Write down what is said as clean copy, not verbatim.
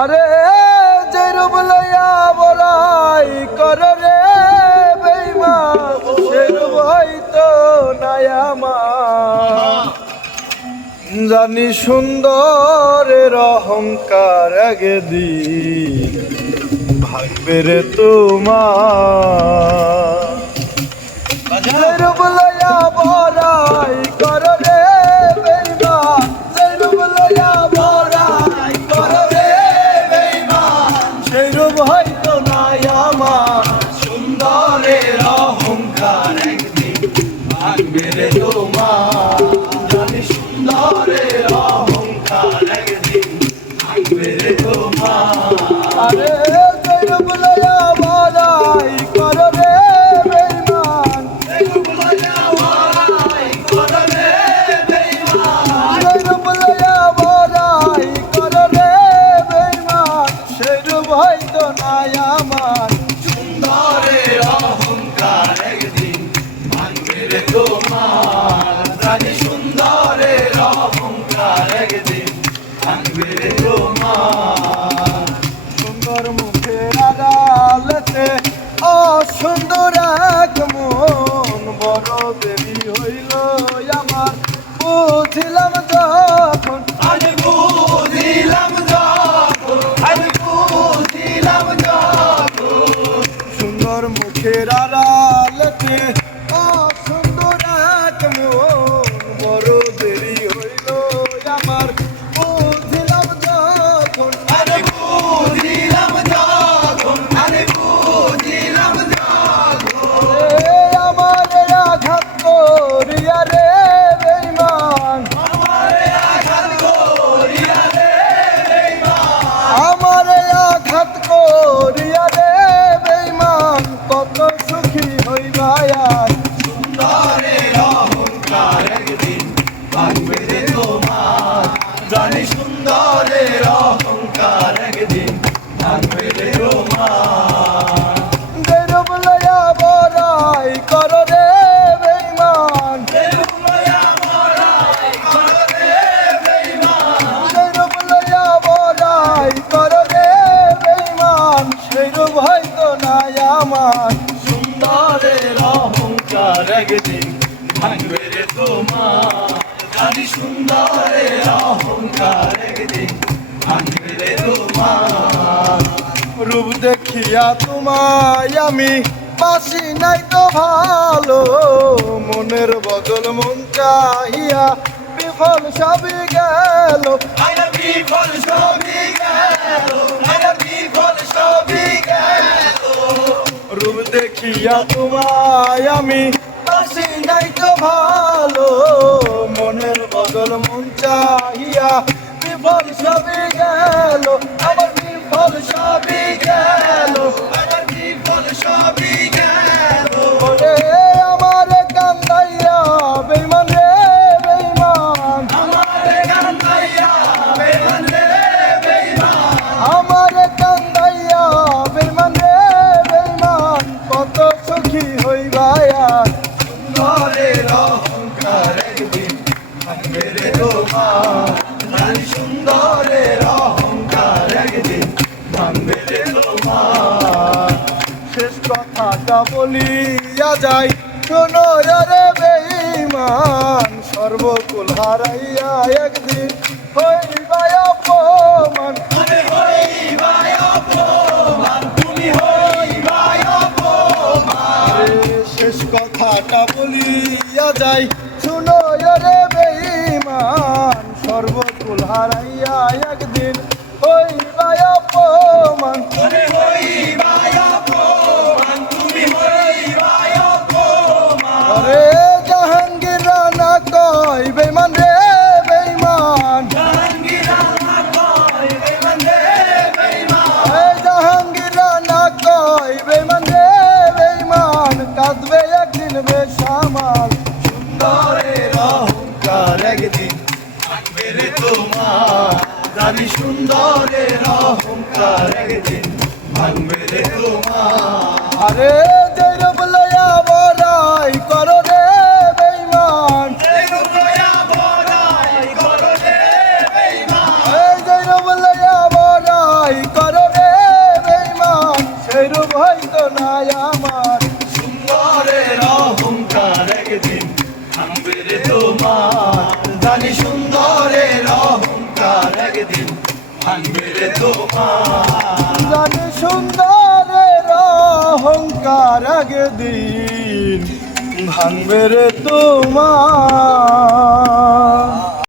আরে যে রূপ লইয়া বড়াই কর রে বেঈমান, সে রূপ হয়তো নাই আমার। জানি সুন্দরের অহংকার একদিন ভাঙবে রে তোমার। যে রূপ লইয়া বড়াই কর রে বেঈমান, যে রূপ লইয়া বড়াই কর রে বেঈমান, সেই রূপ হয়তো নাই আমার। সুন্দরের অহংকার একদিন ভাঙবে রে তোমার। জানি সুন্দরের অহংকার একদিন ভাঙবে রে তোমার। আরে যে রূপ লইয়া বড়াই কর রে বেঈমান, যে রূপ লইয়া বড়াই কর রে বেঈমান, যে রূপ লইয়া বড়াই কর রে বেঈমান, সেই রূপ হয়তো নাই আমার। সুন্দরের অহংকার একদিন ভাঙবে রে তোমার। জানি সুন্দরের অহংকার একদিন ভাঙবে রে তোমার। সুন্দর মুখের আড়ালেতে অসুন্দর এক মন, বড় দেরি হইল আমার বুঝিলাম যখন। আমি বুঝিলাম যখন, আমি বুঝিলাম যখন। সুন্দর মুখের আড়ালেতে অসুন্দর এক মন, বড় দেরি হইল আমার বুঝিলাম যখন। আমি বুঝিলাম যখন, আমি বুঝিলাম যখন। আমারে আঘাত করিয়া রে বেঈমান, আমারে আঘাত করিয়া রে বেঈমান, আমারে আঘাত করিয়া রে বেঈমান, কত সুখী হইবা আর। সুন্দরের অহংকার একদিন ভাঙবে রে তোমার। জানি সুন্দরের অহংকার একদিন ভাঙবে রে তোমার। যে রূপ লইয়া বড়াই কর রে বেঈমান, যে রূপ লইয়া বড়াই কর রে বেঈমান, যে রূপ লইয়া বড়াই কর রে বেঈমান, সেই রূপ হয়তো নাই আমার। সুন্দরের অহংকার একদিন ভাঙবে রে তোমার। জানি সুন্দরের অহংকার একদিন ভাঙবে রে তোমার। রূপ দেখিয়া তোমায় আমি বাসি নাই তো ভালো, মনের বদল মন চাহিয়া বিফল সবই গেল। বিফল সবই গেল, বিফল সবই গেল। রূপ দেখিয়া তোমায় আমি বাসি নাই তো ভালো, মনের বদল মন চাহিয়া বিফল সবই গেল। আমার বিফল সবই গেল, আমার বিফল সবই গেল। ওরে আমারে কান্দাইয়া বেঈমান রে বেঈমান, আমারে কান্দাইয়া বেঈমান রে বেঈমান, আমারে কান্দাইয়া বেঈমান রে বেঈমান, কত সুখী হইবা আর। সুন্দরের অহংকার একদিন ভাঙবে রে তোমার। জানি সুন্দরের অহংকার একদিন ভাঙবে রে তোমার। শেষ কথাটা বলিয়া যাই শোনো রে বেঈমান, সর্বকুল হারাইয়া একদিন হইবা অপমান। তুমি হইবা অপমান, তুমি হইবা অপমান। শেষ কথাটা বলিয়া যাই শুনো রে বেঈমান, সর্বকুল হারাইয়া একদিন হইবা অপমান। তুমি হইবা অপমান, তুমি হইবা অপমান। আরে জাহাঙ্গীর রানা কয় বেঈমান রে বেঈমান, জাহাঙ্গীর রানা কয় বেঈমান রে বেঈমান, এই জাহাঙ্গীর রানা কয় বেঈমান রে বেঈমান, কাঁদবে একদিন বেসামাল। সুন্দরের অহংকার একদিন ভাঙবে রে তোমার। জানি সুন্দরের অহংকার একদিন ভাঙবে রে তোমার। আরে যে রূপ লইয়া বড়াই কর রে বেঈমান, যে রূপ লইয়া বড়াই কর রে বেঈমান, এই যে রূপ লইয়া বড়াই নাই আমার। সুন্দরের অহংকার একদিন ভাঙবে রে তোমার, জানি সুন্দরের অহংকার একদিন ভাঙবে রে তোমার। জানি সুন্দরের অহংকার একদিন ভাঙবে রে তোমার।